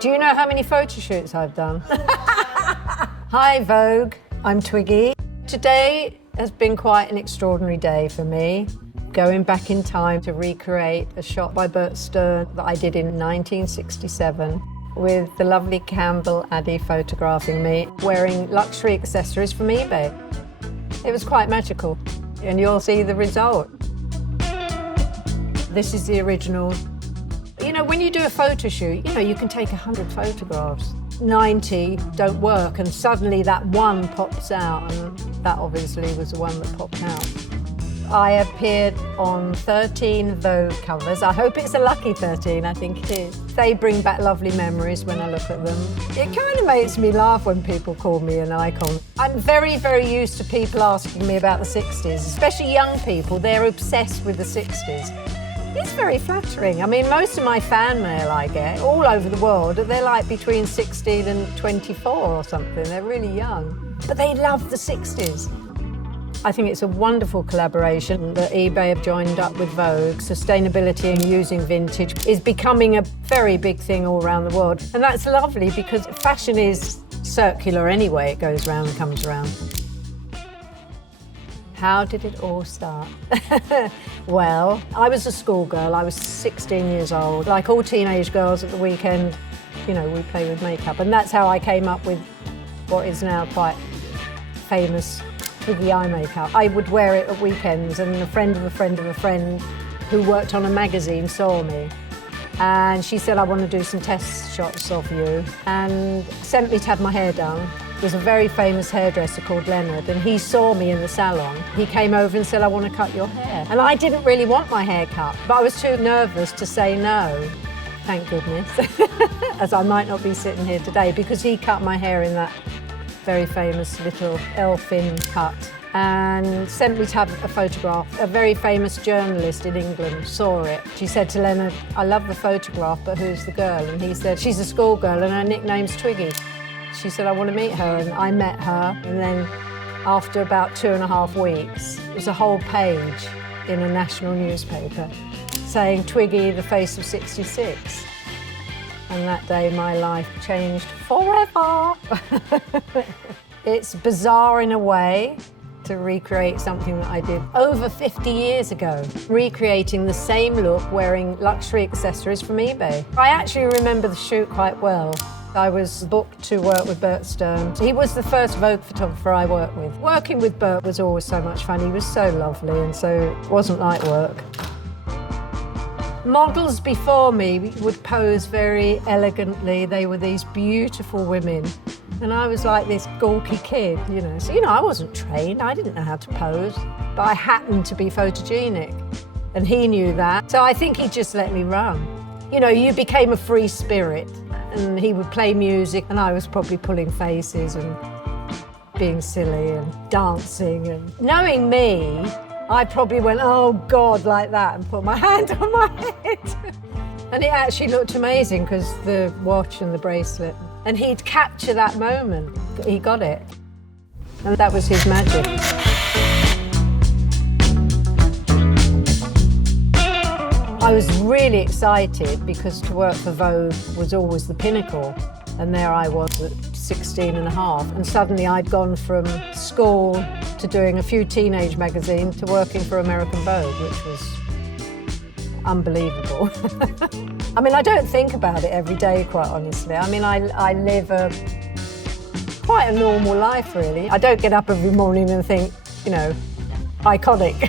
Do you know how many photo shoots I've done? Hi Vogue, I'm Twiggy. Today has been quite an extraordinary day for me. Going back in time to recreate a shot by Bert Stern that I did in 1967 with the lovely Campbell Addy photographing me, wearing luxury accessories from eBay. It was quite magical, and you'll see the result. This is the original. You know, when you do a photo shoot, you can take 100 photographs. 90 don't work, and suddenly that one pops out, and that obviously was the one that popped out. I appeared on 13 Vogue covers. I hope it's a lucky 13, I think it is. They bring back lovely memories when I look at them. It kind of makes me laugh when people call me an icon. I'm very, very used to people asking me about the 60s, especially young people. They're obsessed with the 60s. It's very flattering. I mean, most of my fan mail I get all over the world, they're like between 16 and 24 or something. They're really young, but they love the 60s. I think it's a wonderful collaboration that eBay have joined up with Vogue. Sustainability and using vintage is becoming a very big thing all around the world. And that's lovely because fashion is circular anyway. It goes round and comes around. How did it all start? Well, I was a schoolgirl. I was 16 years old. Like all teenage girls at the weekend, we play with makeup. And that's how I came up with what is now quite famous Twiggy eye makeup. I would wear it at weekends, and a friend of a friend of a friend who worked on a magazine saw me. And she said, I want to do some test shots of you, and sent me to have my hair done. There's a very famous hairdresser called Leonard, and he saw me in the salon. He came over and said, I want to cut your hair. And I didn't really want my hair cut, but I was too nervous to say no. Thank goodness, as I might not be sitting here today, because he cut my hair in that very famous little elfin cut, and sent me to have a photograph. A very famous journalist in England saw it. She said to Leonard, I love the photograph, but who's the girl? And he said, she's a schoolgirl and her nickname's Twiggy. She said, I want to meet her, and I met her, and then after about 2.5 weeks, it was a whole page in a national newspaper saying Twiggy, the face of 66. And that day my life changed forever. It's bizarre in a way to recreate something that I did over 50 years ago, recreating the same look wearing luxury accessories from eBay. I actually remember the shoot quite well. I was booked to work with Bert Stern. He was the first Vogue photographer I worked with. Working with Bert was always so much fun. He was so lovely, and so it wasn't like work. Models before me would pose very elegantly. They were these beautiful women. And I was like this gawky kid, So, I wasn't trained. I didn't know how to pose. But I happened to be photogenic. And he knew that. So I think he just let me run. You became a free spirit. And he would play music, and I was probably pulling faces and being silly and dancing. And knowing me, I probably went, oh God, like that, and put my hand on my head. And it actually looked amazing because the watch and the bracelet. And he'd capture that moment. He got it. And that was his magic. I was really excited because to work for Vogue was always the pinnacle. And there I was at 16 and a half. And suddenly I'd gone from school to doing a few teenage magazines to working for American Vogue, which was unbelievable. I mean, I don't think about it every day, quite honestly. I mean, I live quite a normal life, really. I don't get up every morning and think, iconic.